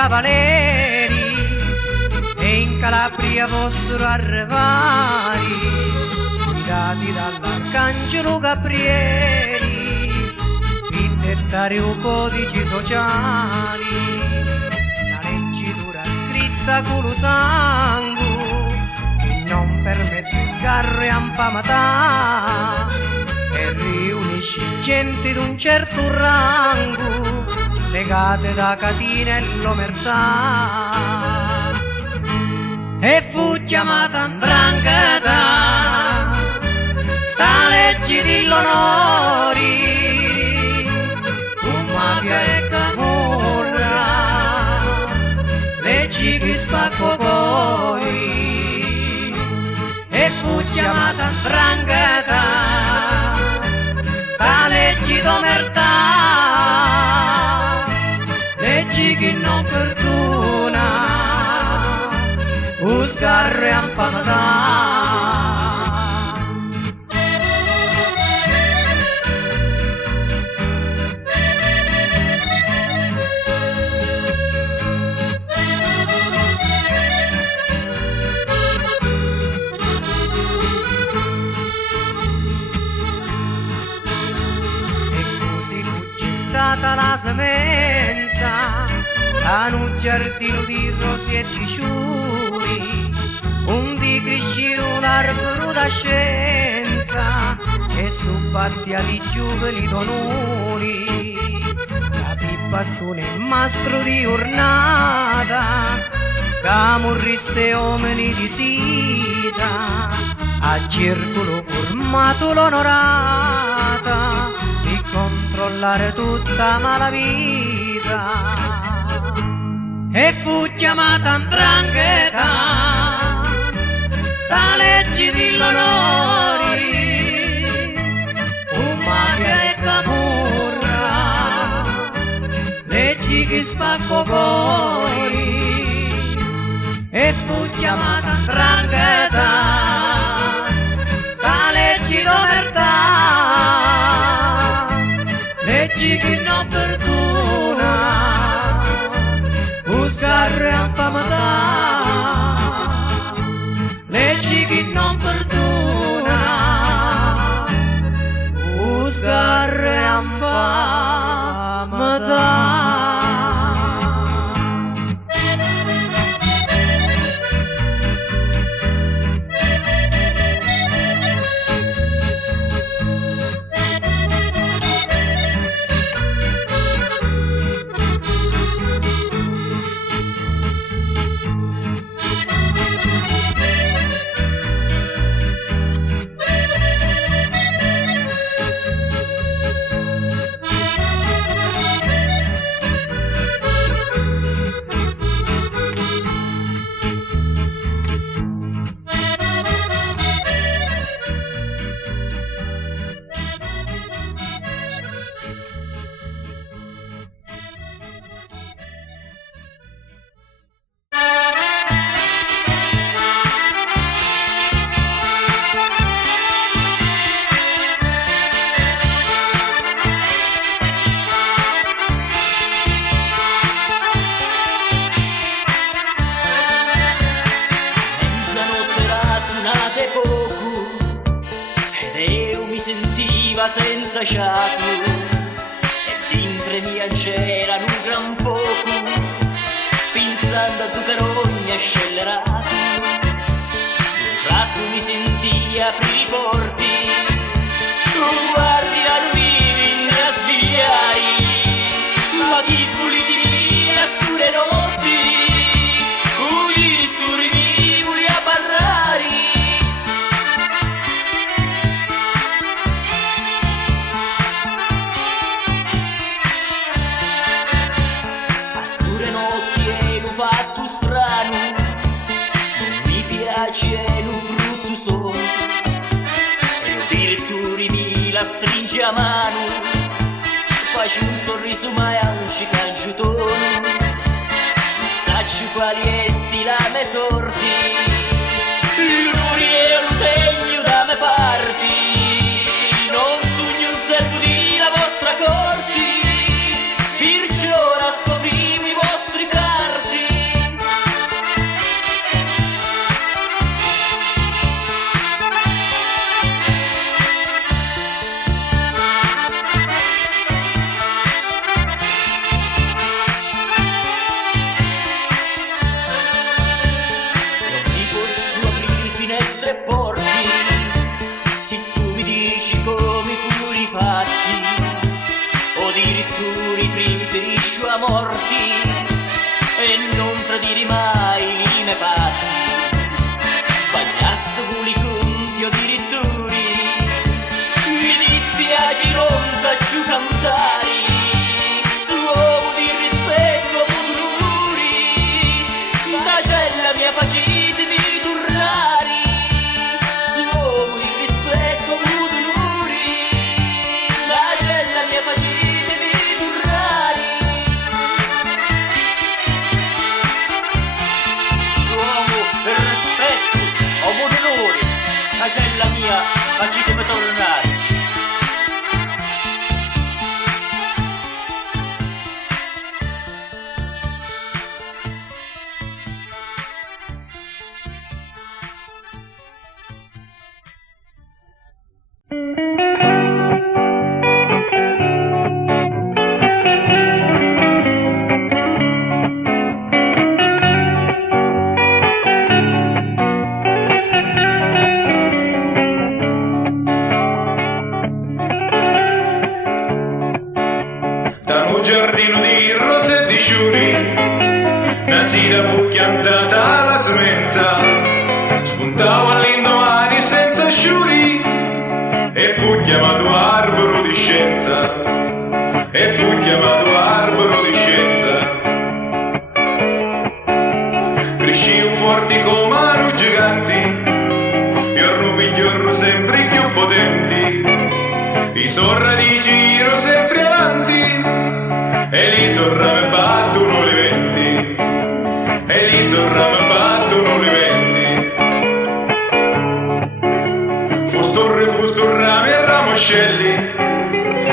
cavalieri e in Calabria fossero arrivati, guidati dall'arcangelo Gabrieli, per dettare i codici sociali, una leggitura scritta con lo sangue che non permette sgarro e ampamatà e riunisce gente d'un certo rango legate da catene e l'omertà, e fu chiamata 'ndrangheta sta legge di l'onori, un mafia e camorra, leggi che spacco poi, e fu chiamata 'ndrangheta sta legge d'omertà, leggi che non perdona, o sgarro e ampamatà. La semenza in un giardino di rosi e di ciuri, un di crescere un albero da scienza e su partia di giovani donori, capi bastone e mastro di giornata, che morriste uomini di sita, a circolo formato l'onorata, controllare tutta malavita, e fu chiamata 'ndrangheta sta legge di l'onori, un mafia e camorra, leggi che spacco poi, e fu chiamata 'ndrangheta sta legge d'omertà, leggi che non perdona, o sgarro e ampamatà, leggi che non perdona, o sgarro e ampamatà. Senza sciato e dintre mia c'era un gran fuoco, pensando a tu carogna scellerato, un tratto mi sentì aprire i porti, tu guardi la vivi ne sviai, ma chi puliti via scure notti, cui tu rivivoli a parlare. Fatto strano, non mi piace un brutto suono, e addirittura mi la stringe a mano, faccio un sorriso ma è un cicaggiotono, non saccio quali esti la me sorti, lui è un degno da me parti, non sogno un servo di la vostra corti, perciò la scoprivo i vostri carri. finestre e porti, se tu mi dici come furono i fatti, o addirittura i primi ferisci a morti, e non tradiri mai i miei patti, sbagliaste con i conti o addirittura, mi dispiace non faccio cantare, su uomo di rispetto a futururi, da cella mia facite mi tornare, su uomo di rispetto a futururi, da cella mia facite mi tornare, su uomo per rispetto a futururi, da cella mia facite mi tornare. Da un giardino di rose e di fiori, una sera fu piantata la semenza, spuntava all'indomani senza sciuri, e fu chiamato albero di scienza, e fu chiamato albero di scienza. Cresciu forti come anu giganti, giorno per giorno sempre più potenti, i suoi radici sempre avanti, e lì sul rame battono le venti, e lì sul rame battono le venti. Fu sto rame e ramoscelli,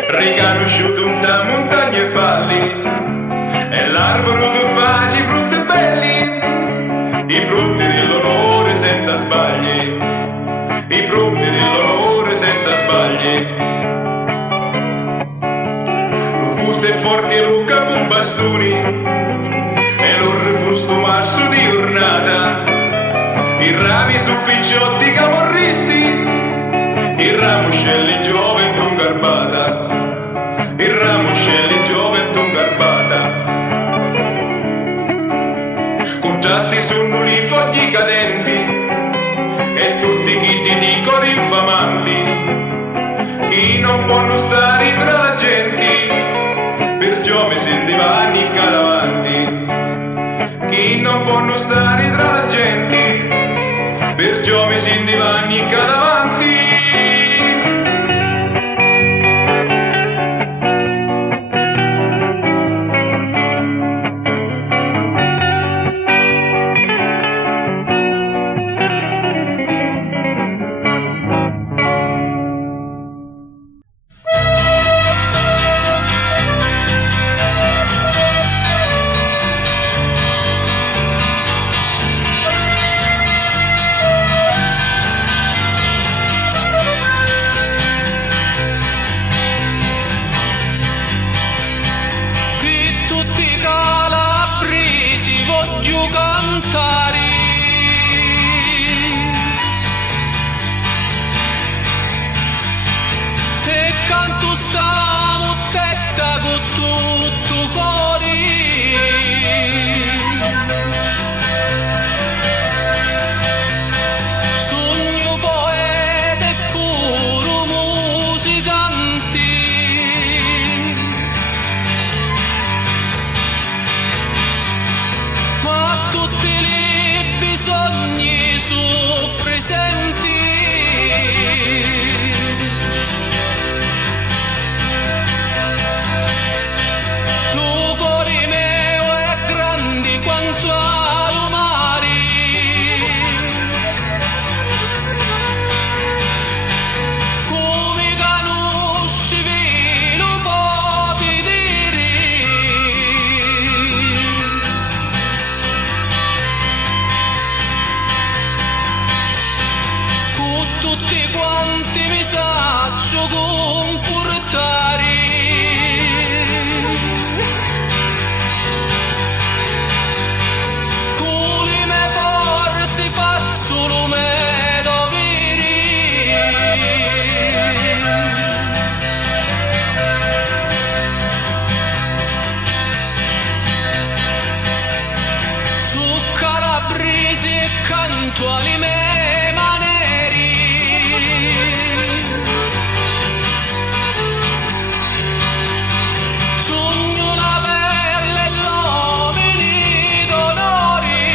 riconosciuto da montagne e valli, e l'arboro che face frutti belli, i frutti dell'onore senza sbagli, i frutti dell'onore senza sbagli. Fuste forti e lucca con bastoni, e l'orre fu sto marzo di giornata, i rami su picciotti camorristi, i ramoscelli gioventù garbata, i ramoscelli gioventù garbata. Contrasti sono li fogli cadenti, e tutti chi ti dicono infamanti, chi non può stare tra la gente, perciò mi sentiva annica davanti, chi non può stare tra la gente, perciò mi sentiva annica davanti. quali me maneri. Sogno la pelle e l'uomini d'onori.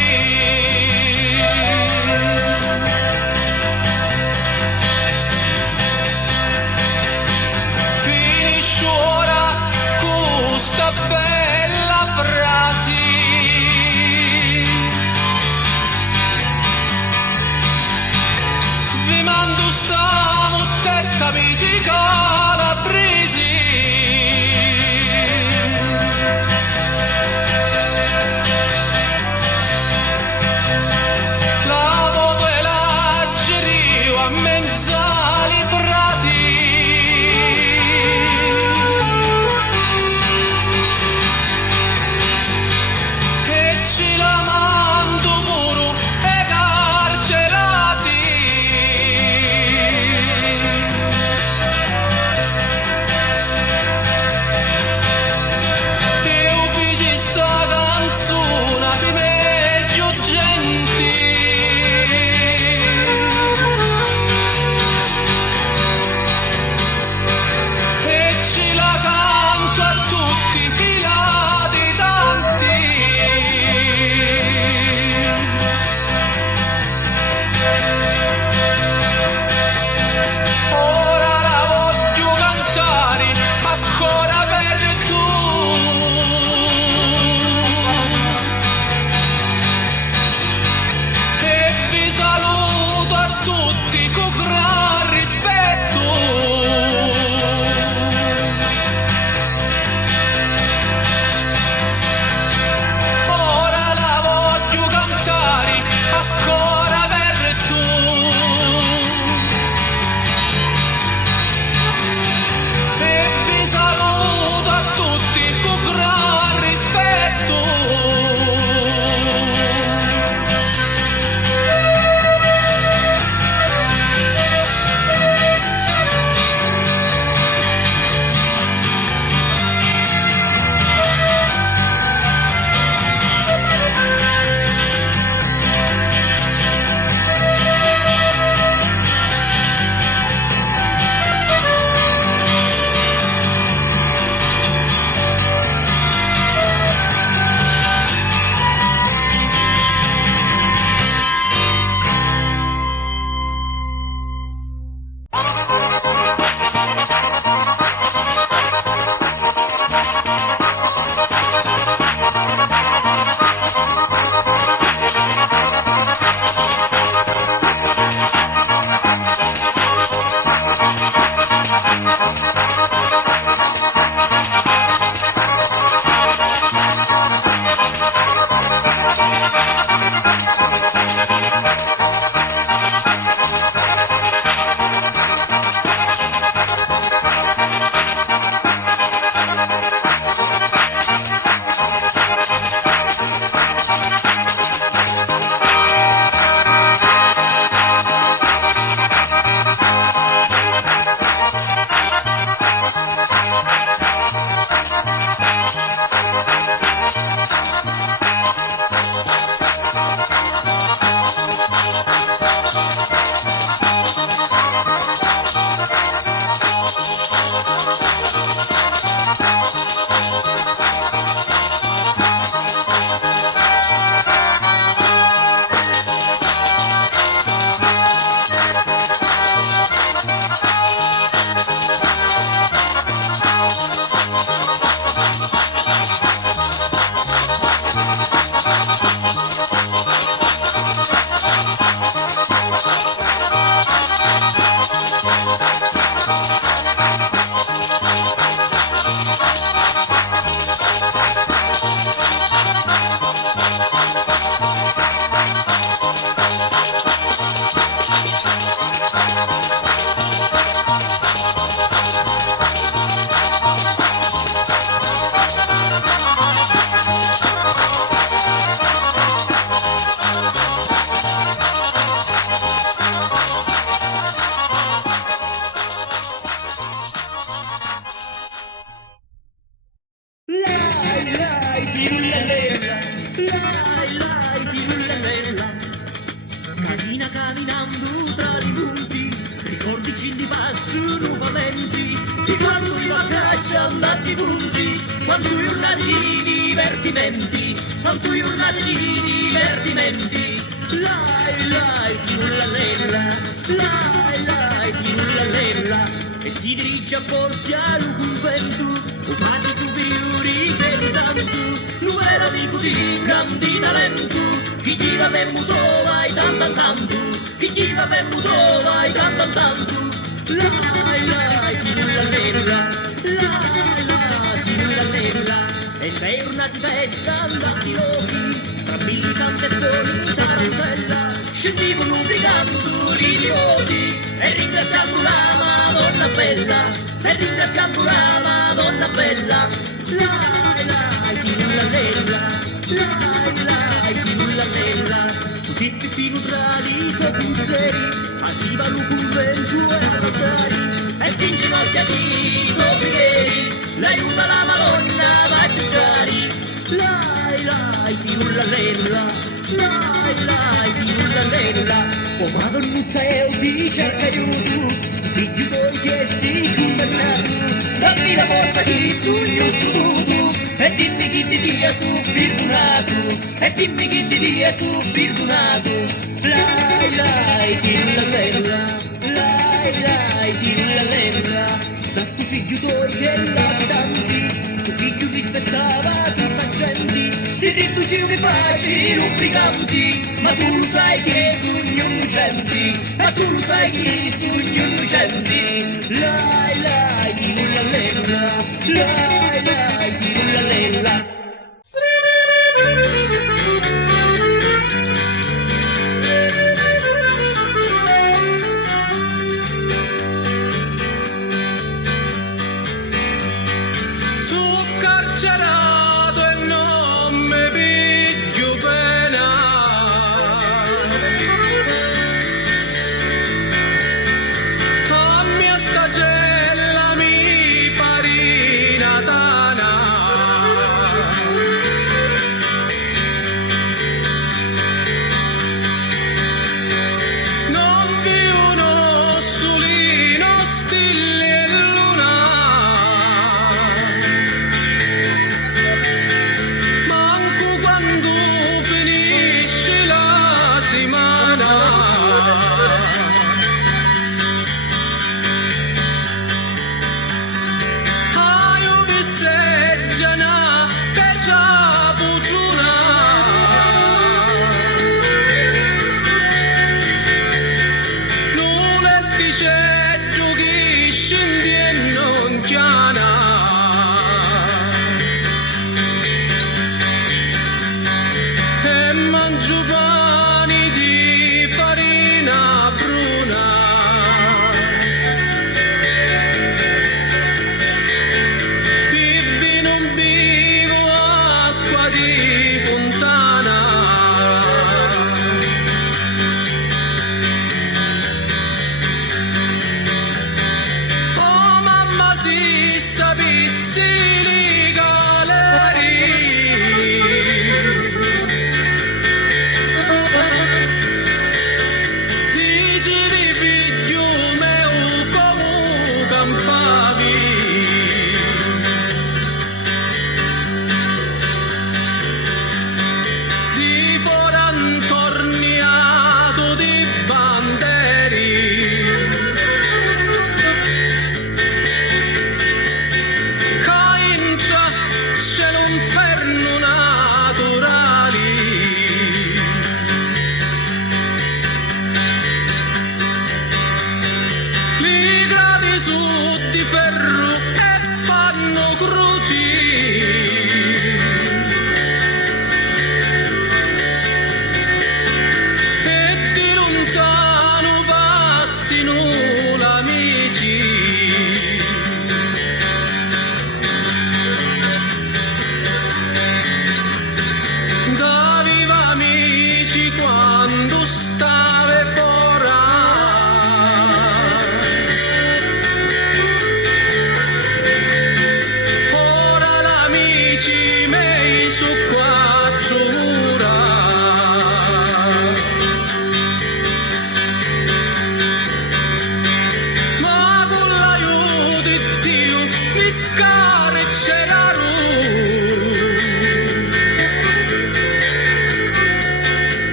Finisce ora questa bella frase. Vi mando sta mottetta amici calabresi. La voto e la girio a mezzali prati. E ci la mando pure e carcerati. camminando tra i punti, ricordi ci li passano valenti, di quando ti va caccia andati i punti, quando giornate di divertimenti, quando giornate di divertimenti. Lai lai di nulla lella, lai lai di nulla lella, e si dirige a porsi al convento, un padre superiore che di tanto, un vero amico di grandi talento, chi gli va ben mutova e tanto, chi gli va ben mutova e tanto. Lai lai di nulla lella, lai lai di nulla lella, e sei una di testa andati lochi, tra militanti e soli tarantella, scendivano brigando i idioti, e ringraziando la Madonna bella, e ringraziando la Madonna bella. Lai lai di nulla lella, lai lai di nulla lella, così pippino tra i coppuseri, arrivano con vento e rotari, e si inginocchiati i soprieri, l'aiuta la Madonna va a cercare. Lai lai di nulla lella, lai lai di nulla lella, o Madonnuzza e o di cerca aiuto, figlio tuoi chiesti condannato, dammi la forza di sogno studo, e dimmi chi ti dia su perdonato, e dimmi chi ti dia su perdonato. Lai lai di nulla lella, lai lai di nulla lella, da sto figlio tuoi che l'abitanti, sto figlio rispettava tutta gente, si riduceva i paci non briganti, ma tu lo sai che sogno innocenti, ma tu lo sai che sogno innocenti. Lai lai di nulla lella, lai lai di nulla lella. Carcerato e non mi piglio pena, a mia stagella mi parina tana, non vi uno solino stille e luna,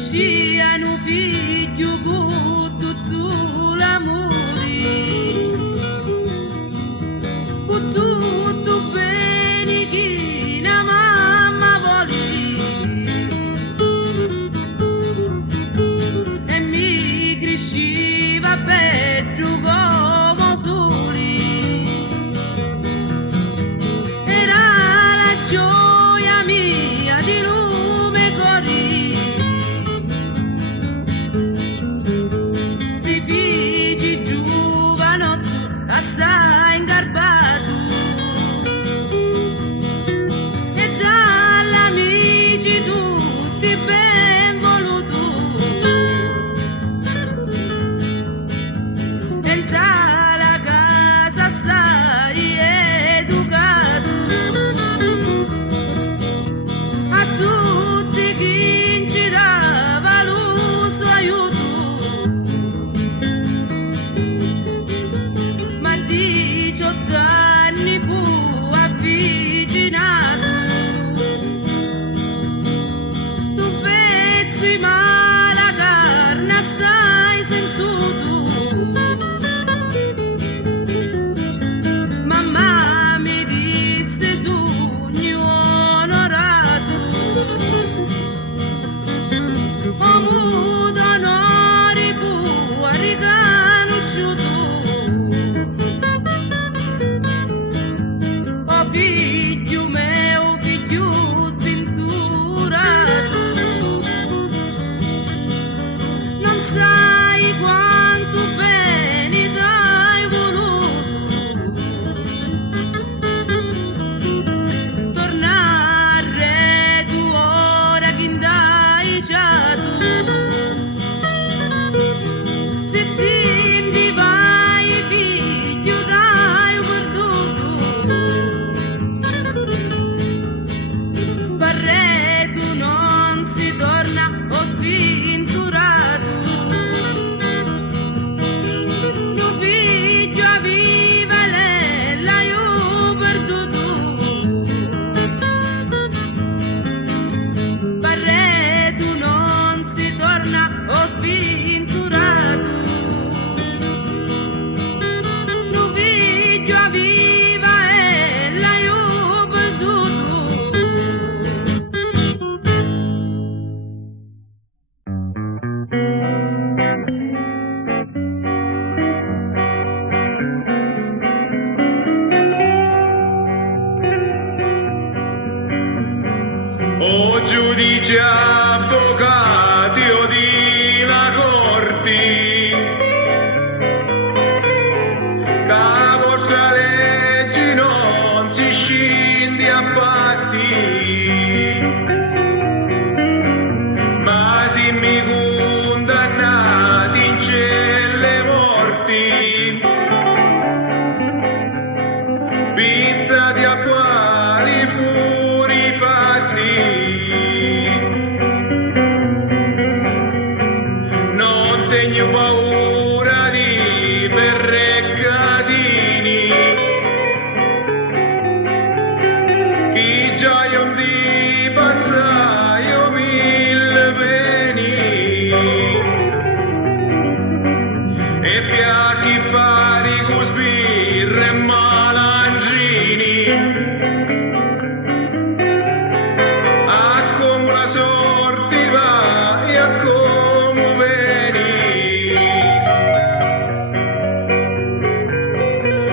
cresciano figlio con tutto l'amore, con tutto bene che una mamma vuole, e mi cresceva bello come soli, era la gioia mia di lume cori, si figi giovanotto assai ingarbato, e dall'amici tutti ben voluto, e dalla casa assai educato, a tutti chi ci dava lo suo aiuto, ma a 18 anni fu avvicinato, tu pezzi ma la carne assai sentuto, mamma mi disse sogno onorato, ho avuto onore fu riconosciuto, o figlio mio, figlio sventurato, non sai quanto bene t'hai voluto, tornare tu ora che indai ciato, se ti vai figlio dai perduto, Barreto non si torna o sventurato, mio figlio viva lei l'ho perduto, Barreto non si torna o sventurato, mio figlio viva e l'ho perduto. O giudici avvocati o di la corti, la vostra legge non si scinde a patti, ma si mi condannati in celle morti, pizzati a quali furi fatti. Non tengo paura di ferreccatini, chi già io di passaio mille beni, e piacchi fari con sbirre e malangini, a come la sorti va e a come veni.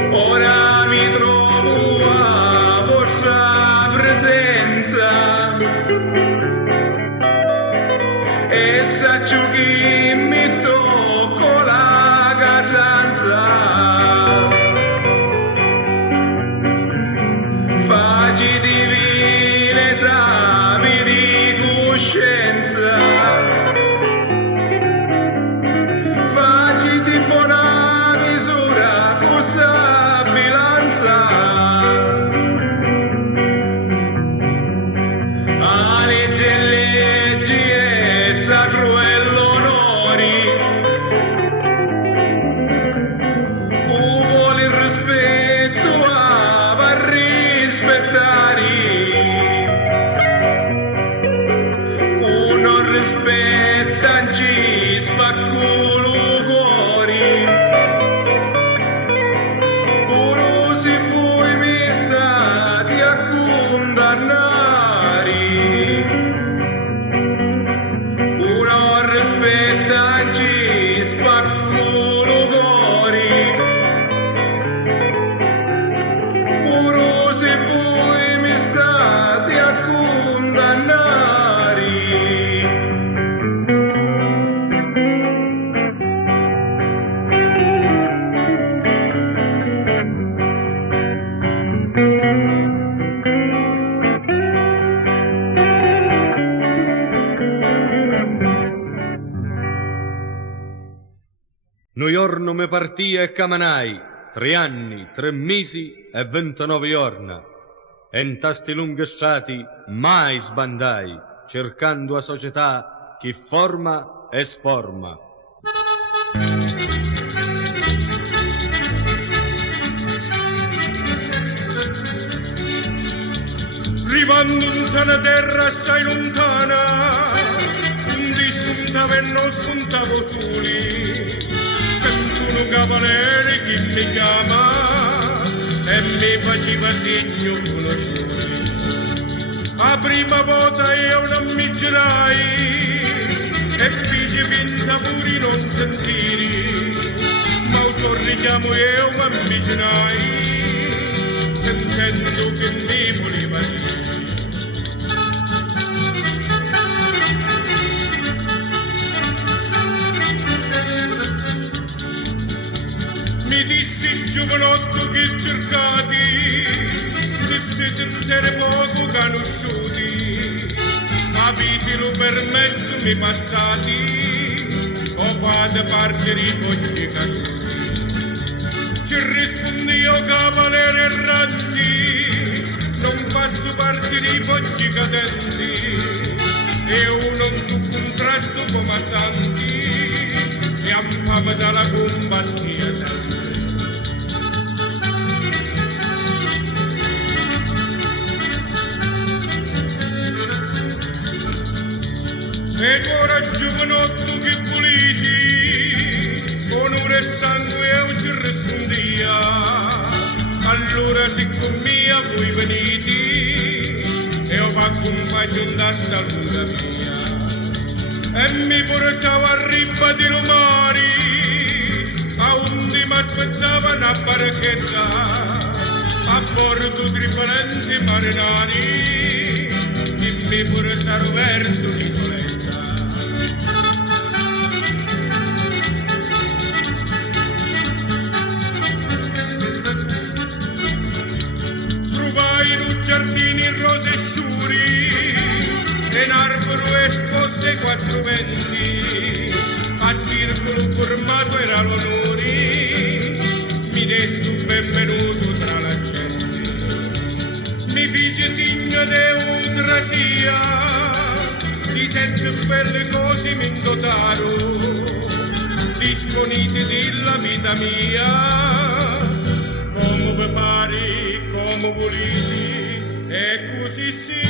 Ora mi trovo a vostra presenza e saccio chi mi tocco la casanza. Facci divine esami di coscienza, facci di buona misura questa bilanza, a legge e leggi è sacro e l'onori, pettanci spacculo cori, puro se voi mi state a condannare. Noi giorno me partia e camanai, 3 anni, 3 mesi e 29 giorni. E in tasti lunghi stati mai sbandai, cercando a società chi forma e sforma. Arrivando in una terra assai lontana, undi spuntava e non spuntavo soli, sento un cavaliere che mi chiama e mi faceva segno conosciuti. La prima volta io non mi girai e feci finta pure non sentire, ma un sorrichiamo io mi avvicinai, sentendo che mi voleva dire. Mi dissi il giovanotto che cercati, questi sentere poco conosciuti, avitelo permesso mi passati, o fate partire i cogli caduti. Ci rispondi io cavaliere erranti, non faccio partire i fogli cadenti, io non so contrasto comandanti, e infame dalla combattia sempre. E ora giovanotto che volete, onore e sangue io ci rispondia, allora siccome mia voi venite, io vi accompagno da sta lunga via, e mi portava a riba di lumari, a onde mi aspettava una barchetta, a bordo triparenti marinari, che mi portarono verso l'isoletta. Giardini rose e sciuri, e in arboro esposte 4 venti, a circolo formato era l'onore, mi desse un benvenuto tra la gente, mi fece segno d'eutrasia, di 7 belle cose mi indotaro, disponite della vita mia, come vi pare, come volete, e così sia.